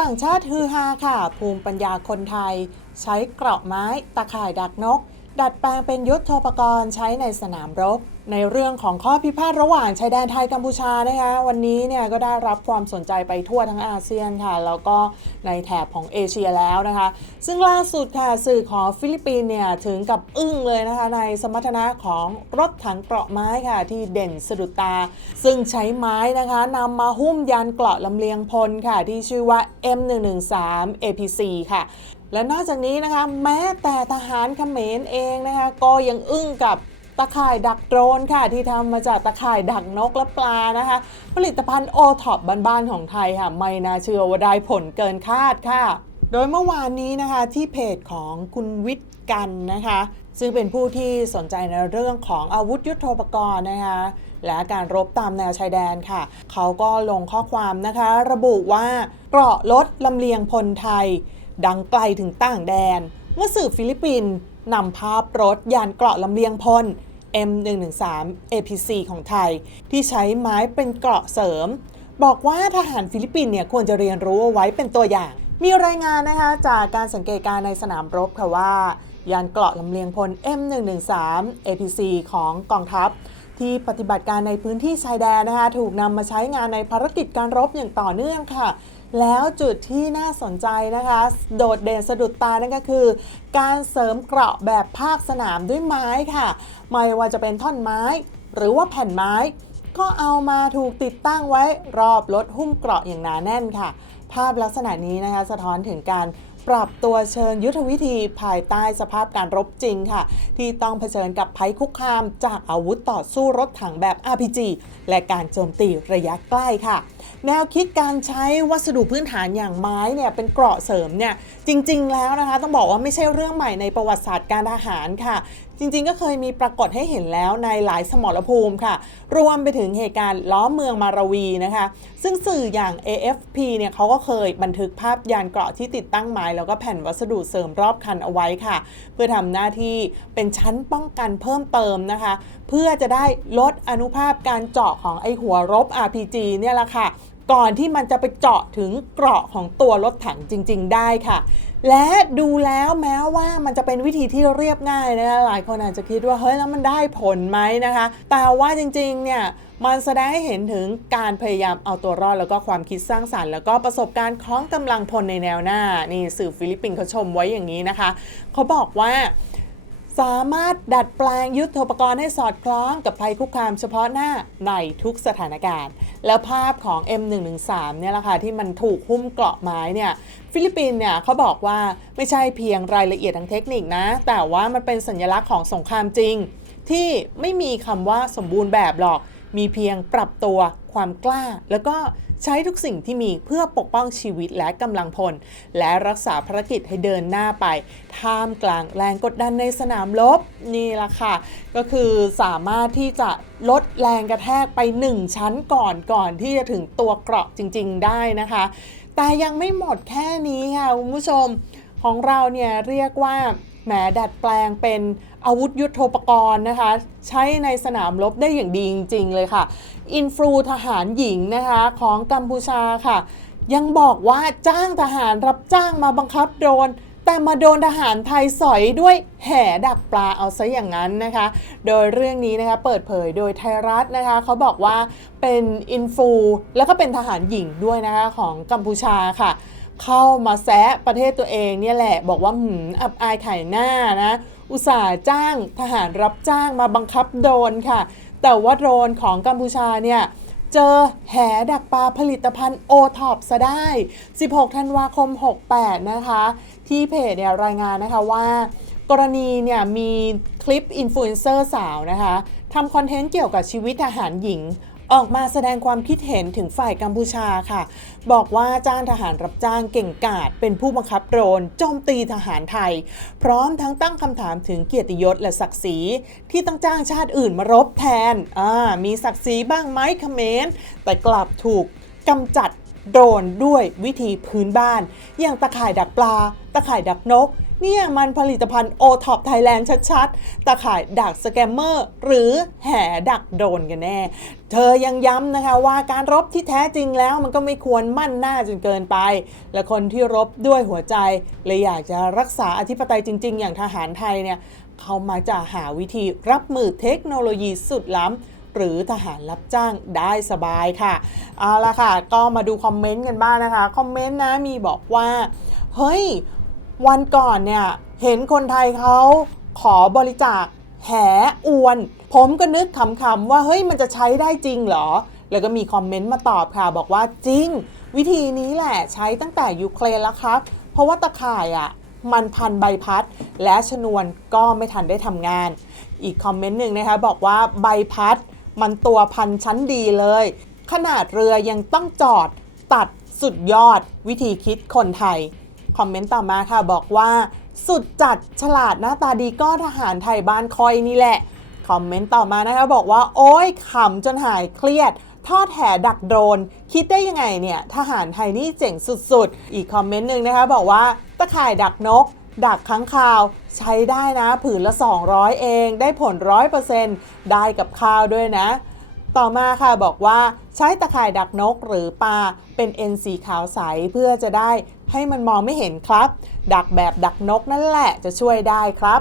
ต่างชาติฮือฮาค่ะ ภูมิปัญญาคนไทย ใช้เกราะไม้ตะข่ายดักนก ดัดแปลงเป็นยุทโธปกรณ์ใช้ในสนามรบ ในเรื่องของข้อพิพาทระหว่างชายแดนไทยกัมพูชานะคะวันนี้เนี่ยก็ได้รับความสนใจไปทั่วทั้งอาเซียนค่ะ แล้วก็ในแถบของเอเชียแล้วนะคะ ซึ่งล่าสุดค่ะสื่อของฟิลิปปินส์เนี่ยถึงกับอึ้งเลยนะคะ ในสมรรถนะของรถถังเกราะไม้ค่ะ ที่เด่นสะดุดตา ซึ่งใช้ไม้นะคะนำมาหุ้มยานเกราะลำเลียงพลค่ะ ที่ชื่อว่า M113 APC ค่ะ และนอกจากนี้นะคะแม้แต่ทหารเขมรเองนะคะก็ยังอึ้งกับตะข่ายดักโดรนค่ะที่ทำมาจากตะข่ายดักนกและปลานะคะ ผลิตภัณฑ์โอท็อปบ้านๆของไทยค่ะ ไม่น่าเชื่อว่าได้ผลเกินคาดค่ะ โดยเมื่อวานนี้นะคะที่เพจของคุณวิทย์กันนะคะ ซึ่งเป็นผู้ที่สนใจในเรื่องของอาวุธยุโทโธปกรณ์นะคะและการรบตามแนวชายแดนค่ะ เขาก็ลงข้อความนะคะ ระบุว่าเกราะรถลำเลียงพลไทย ดังไกลถึงต่างแดน เมื่อสื่อฟิลิปปินส์นำภาพรถยานเกราะลำเลียงพล M113 APC ของไทย ที่ใช้ไม้เป็นเกราะเสริม บอกว่าทหารฟิลิปปินส์เนี่ยควรจะเรียนรู้เอาไว้เป็นตัวอย่าง มีรายงานนะคะจากการสังเกตการณ์ในสนามรบค่ะว่า ยานเกราะลำเลียงพล M113 APC ของกองทัพ ที่ปฏิบัติการในพื้นที่ชายแดนนะคะถูกนำมาใช้งานในภารกิจการรบอย่างต่อเนื่องค่ะ แล้วจุดที่น่าสนใจนะคะ โดดเด่นสะดุดตานั่นก็คือ การเสริมเกราะแบบภาคสนามด้วยไม้ค่ะ ไม่ว่าจะเป็นท่อนไม้ หรือว่าแผ่นไม้ ก็เอามาถูกติดตั้งไว้รอบรถหุ้มเกราะอย่างหนาแน่นค่ะ ภาพลักษณะนี้นะคะสะท้อนถึงการปรับตัวเชิงยุทธวิธีภายใต้สภาพการรบจริงค่ะ ที่ต้องเผชิญกับภัยคุกคามจากอาวุธต่อสู้รถถังแบบ RPG และการโจมตีระยะใกล้ค่ะ แนวคิดการใช้วัสดุพื้นฐานอย่างไม้เนี่ยเป็นเกราะเสริมเนี่ยจริง ๆ แล้วนะคะ ต้องบอกว่าไม่ใช่เรื่องใหม่ในประวัติศาสตร์การทหารค่ะ จริง ๆ ก็เคยมีปรากฏให้เห็นแล้วในหลายสมรภูมิค่ะ รวมไปถึงเหตุการณ์ล้อมเมืองมาราวีนะคะ ซึ่งสื่ออย่าง AFP เนี่ยเขาก็เคยบันทึกภาพยานเกราะที่ติดตั้งไม้ แล้วก็แผ่นวัสดุเสริมรอบคันเอาไว้ค่ะ เพื่อทำหน้าที่เป็นชั้นป้องกันเพิ่มเติมนะคะ เพื่อจะได้ลดอนุภาพการเจาะของไอหัวรบ RPG เนี่ยแหละค่ะ ก่อนที่มันจะไปเจาะถึงเกราะของตัวรถถังจริง ๆ ได้ค่ะ และดูแล้วแม้ว่ามันจะเป็นวิธีที่เรียบง่ายนะคะหลายคนอาจจะคิดว่าเฮ้ยแล้วมันได้ผลไหมนะคะ แต่ว่าจริงๆเนี่ยมันแสดงให้เห็นถึงการพยายามเอาตัวรอดแล้วก็ความคิดสร้างสารรค์ แล้วก็ประสบการณ์ของกำลังพลในแนวหน้านี่สื่อฟิลิปปินส์เขาชมไว้อย่างนี้นะคะ เขาบอกว่า สามารถดัดแปลงยุทโธปกรณ์ให้สอดคล้องกับภัยคุกคามเฉพาะหน้าในทุกสถานการณ์ แล้วภาพของ M113 เนี่ยแหละค่ะที่มันถูกหุ้มเกราะไม้เนี่ยฟิลิปปินส์เนี่ยเขาบอกว่าไม่ใช่เพียงรายละเอียดทางเทคนิคนะ แต่ว่ามันเป็นสัญลักษณ์ของสงครามจริง ที่ไม่มีคำว่าสมบูรณ์แบบหรอก มีเพียงปรับตัวความกล้า แล้วก็ใช้ทุกสิ่งที่มีเพื่อปกป้องชีวิตและกำลังพล และรักษาภารกิจให้เดินหน้าไป ท่ามกลางแรงกดดันในสนามรบนี่ละค่ะ ก็คือสามารถที่จะลดแรงกระแทกไป 1 ชั้นก่อนก่อนที่จะถึงตัวเกราะจริง ๆ ได้นะคะ แต่ยังไม่หมดแค่นี้ค่ะคุณผู้ชมของเราเนี่ยเรียกว่า แหมดัดแปลงเป็นอาวุธยุโทโธปกรณ์นะคะ ใช้ในสนามรบได้อย่างดีจริง ๆ เลยค่ะ อินฟลูทหารหญิงนะคะของกัมพูชาค่ะ ยังบอกว่าจ้างทหารรับจ้างมาบังคับโดรนแต่มาโดนทหารไทยสอยด้วยแห่ดักปลาเอาซะอย่างนั้นนะคะ โดยเรื่องนี้นะคะเปิดเผยโดยไทยรัฐนะคะเขาบอกว่าเป็นอินฟูแล้วก็เป็นทหารหญิงด้วยนะคะของกัมพูชาค่ะ เข้ามาแซะประเทศตัวเองเนี่ยแหละ บอกว่าหืมอับอายไข่หน้านะ อุตส่าห์จ้างทหารรับจ้างมาบังคับโดนค่ะ แต่ว่าโดนของกัมพูชาเนี่ยเจอแหดักปลาผลิตภัณฑ์โอท็อปซะได้ 16 ธันวาคม 68 นะคะ ที่เพจเนี่ยรายงานนะคะว่า กรณีเนี่ยมีคลิปอินฟลูเอนเซอร์สาวนะคะทำคอนเทนต์เกี่ยวกับชีวิตทหารหญิง ออกมาแสดงความคิดเห็นถึงฝ่ายกัมพูชาค่ะ บอกว่าจ้างทหารรับจ้างเก่งกาจเป็นผู้บังคับโดรนโจมตีทหารไทย พร้อมทั้งตั้งคำถามถึงเกียรติยศและศักดิ์ศรีที่ต้องจ้างชาติอื่นมารบแทนอ่ามีศักดิ์ศรีบ้างไหมคเขมรแต่กลับถูกกำจัดโดรนด้วยวิธีพื้นบ้าน อย่างตะข่ายดักปลา ตะข่ายดักนก เนี่ยมันผลิตภัณฑ์โอท็อปไทยแลนด์ชัดๆตะข่ายดักสแกมเมอร์หรือแห่ดักโดนกันแน่ เธอยังย้ำนะคะว่าการรบที่แท้จริงแล้วมันก็ไม่ควรมั่นหน้าจนเกินไป และคนที่รบด้วยหัวใจเลยอยากจะรักษาอธิปไตยจริง ๆ อย่างทหารไทยเนี่ยเขามักจะหาวิธีรับมือเทคโนโลยีสุดล้ำหรือทหารรับจ้างได้สบายค่ะ เอาละค่ะ ก็มาดูคอมเมนต์กันบ้างนะคะ คอมเมนต์นะมีบอกว่า เฮ้ย วันก่อนเนี่ยเห็นคนไทยเขาขอบริจาคแหอวน ผมก็นึกขำๆว่าเฮ้ยมันจะใช้ได้จริงเหรอ แล้วก็มีคอมเมนต์มาตอบค่ะ บอกว่าจริง วิธีนี้แหละใช้ตั้งแต่ยูเครนแล้วครับ เพราะว่าตะข่ายอะมันพันใบพัด และชนวนก็ไม่ทันได้ทำงาน อีกคอมเมนต์หนึ่งนะคะบอกว่าใบพัด มันตัวพันชั้นดีเลย ขนาดเรือยังต้องจอดตัดสุดยอดวิธีคิดคนไทย คอมเมนต์ต่อมาค่ะบอกว่าสุดจัดฉลาดหน้าตาดีก็ทหารไทยบ้านคอยนี่แหละ คอมเมนต์ต่อมานะคะบอกว่า โอ้ยขำจนหายเครียดทอดแห่ดักโดน คิดได้ยังไงเนี่ยทหารไทยนี่เจ๋งสุดๆ อีกคอมเมนต์หนึ่งนะคะบอกว่าตะข่ายดักนก ดักค้างคาว ใช้ได้นะ ผืนละ 200 เอง ได้ผล 100%ได้กับข้าวด้วยนะ ต่อมาค่ะบอกว่าใช้ตะข่ายดักนกหรือปลาเป็นเอ็นสีขาวใสเพื่อจะได้ให้มันมองไม่เห็นครับ ดักแบบดักนกนั่นแหละจะช่วยได้ครับ